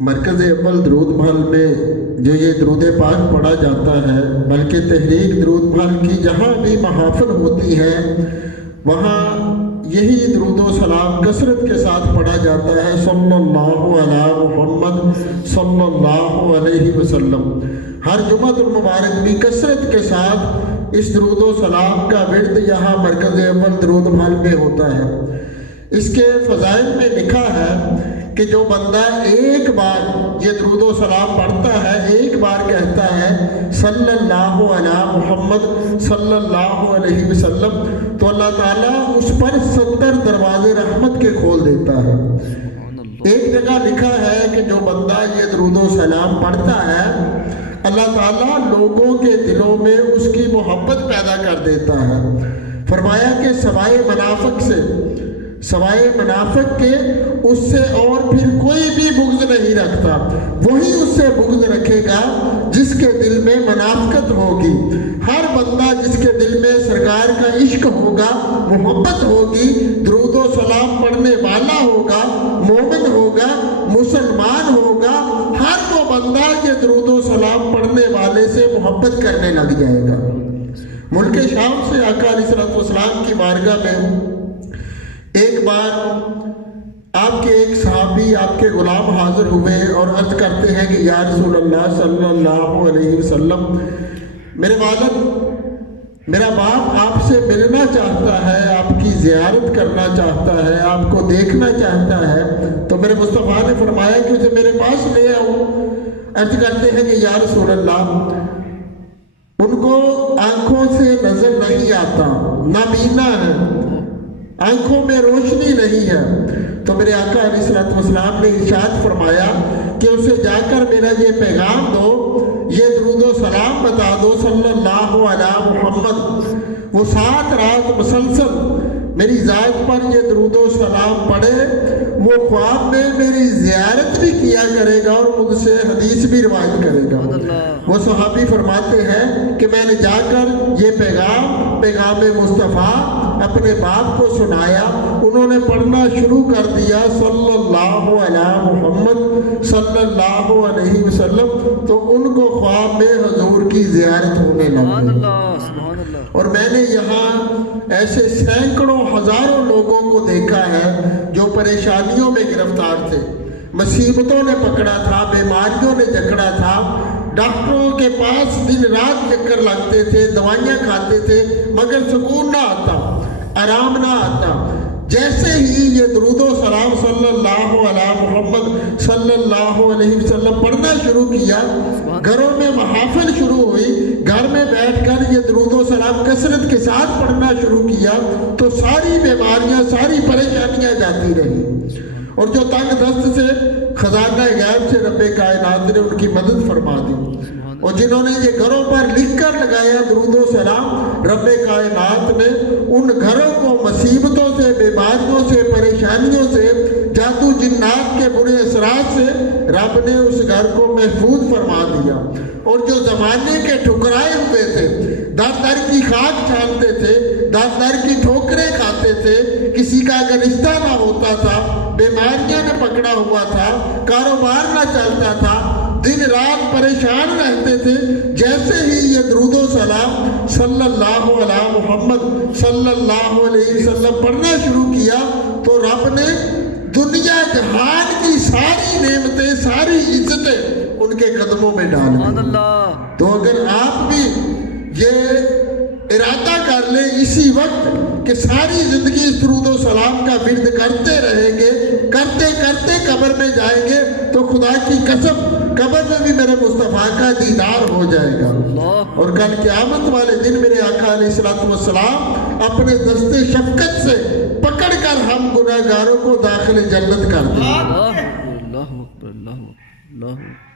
مرکز اول درود بھال میں جو یہ درود پاک پڑھا جاتا ہے، بلکہ تحریک درود بھال کی جہاں بھی محافل ہوتی ہے وہاں یہی درود و سلام کثرت کے ساتھ پڑھا جاتا ہے، صلی اللہ علیہ محمد صلی اللہ علیہ وسلم۔ ہر جمعۃ المبارک بھی کثرت کے ساتھ اس درود و سلام کا ورد یہاں مرکز اول درود بھال میں ہوتا ہے۔ اس کے فضائل میں لکھا ہے کہ جو بندہ ایک بار یہ درود و سلام پڑھتا ہے، ایک بار کہتا ہے صلی اللہ علیہ محمد صلی اللہ علیہ وسلم، تو اللہ تعالیٰ اس پر 70 دروازے رحمت کے کھول دیتا ہے۔ ایک جگہ لکھا ہے کہ جو بندہ یہ درود و سلام پڑھتا ہے اللہ تعالیٰ لوگوں کے دلوں میں اس کی محبت پیدا کر دیتا ہے۔ فرمایا کہ سوائے منافق کے اس سے اور پھر کوئی بھی بغض نہیں رکھتا، وہی اس سے بغض رکھے گا جس کے دل میں منافقت ہوگی۔ ہر بندہ جس کے دل میں سرکار کا عشق ہوگا، محبت ہوگی، درود و سلام پڑھنے والا ہوگا، مومن ہوگا، مسلمان ہوگا، ہر وہ بندہ یہ درود و سلام پڑھنے والے سے محبت کرنے لگ جائے گا۔ ملک شام سے آقا علیہ السلام کی بارگاہ میں ایک بار آپ کے ایک صحابی، آپ کے غلام حاضر ہوئے اور عرض کرتے ہیں کہ یا رسول اللہ صلی اللہ علیہ وسلم، میرے والد، میرا باپ آپ سے ملنا چاہتا ہے، آپ کی زیارت کرنا چاہتا ہے، آپ کو دیکھنا چاہتا ہے۔ تو میرے مصطفیٰ نے فرمایا کہ اسے میرے پاس لے آؤ۔ عرض کرتے ہیں کہ یا رسول اللہ، ان کو آنکھوں سے نظر نہیں آتا، نابینا ہے، آنکھوں میں روشنی نہیں ہے۔ تو میرے آقا علیہ السلام نے ارشاد فرمایا کہ اسے جا کر میرا یہ پیغام دو، یہ درود و سلام بتا دو صلی اللہ علیہ محمد۔ وہ 7 رات مسلسل میری ذات پر یہ درود و سلام پڑھے، وہ خواب میں میری زیارت بھی کیا کرے گا اور مجھ سے حدیث بھی روایت کرے گا۔ وہ صحابی فرماتے ہیں کہ میں نے جا کر یہ پیغام مصطفیٰ اپنے باپ کو سنایا، انہوں نے پڑھنا شروع کر دیا صلی اللہ علیہ محمد صلی اللہ علیہ وسلم، تو ان کو خواب میں حضور کی زیارت ہونے لگی۔ اور میں نے یہاں ایسے سینکڑوں ہزاروں لوگوں کو دیکھا ہے جو پریشانیوں میں گرفتار تھے، مصیبتوں نے پکڑا تھا، بیماریوں نے جکڑا تھا، ڈاکٹروں کے پاس دن رات چکر لگتے تھے، دوائیاں کھاتے تھے، مگر سکون نہ آتا، آرام نہ آتا۔ جیسے ہی یہ درود و سلام صلی اللہ علیہ محمد صلی اللہ علیہ وسلم پڑھنا شروع کیا، گھروں میں محافل شروع ہوئی، گھر میں بیٹھ کر یہ درود و سلام کثرت کے ساتھ پڑھنا شروع کیا تو ساری بیماریاں، ساری پریشانیاں جاتی رہی۔ اور جو تنگ دست سے خزانہ غیب سے رب کائنات نے ان کی مدد فرما دی، اور جنہوں نے یہ گھروں پر لکھ کر لگایا درود و سلام، رب کائنات نے ان گھروں کو مصیبتوں سے، بیماریوں سے، پریشانیوں سے، جادو جنات کے برے اثرات سے رب نے اس گھر کو محفوظ فرما دیا۔ اور جو زمانے کے ٹھکرائے ہوئے تھے، در در کی خاک چھانتے تھے، در در کی ٹھوکریں کھاتے تھے، کسی کا اگر رشتہ نہ ہوتا تھا، بیماریاں نے پکڑا ہوا تھا، کاروبار نہ چلتا تھا، دن رات پریشان رہتے تھے، جیسے ہی یہ درود و سلام صلی اللہ علیہ محمد صلی اللہ علیہ وسلم پڑھنا شروع کیا تو رب نے دنیا جہان کی ساری نعمتیں، ساری عزتیں ان کے قدموں میں ڈال دی۔ تو اگر آپ بھی یہ ارادہ کر لیں اسی وقت کہ ساری زندگی اس درود و سلام کا ورد کرتے رہیں گے، کرتے کرتے قبر میں جائیں گے تو خدا کی قسم قبر میں بھی میرے مصطفیٰ کا دیدار ہو جائے گا۔ اور کل قیامت والے دن میرے آقا علیہ السلام اپنے دست شفقت سے پکڑ کر ہم گناہگاروں کو داخل جنت کر دیں۔ اللہ اکبر، اللہ اکبر، اللہ اکبر، اللہ اکبر۔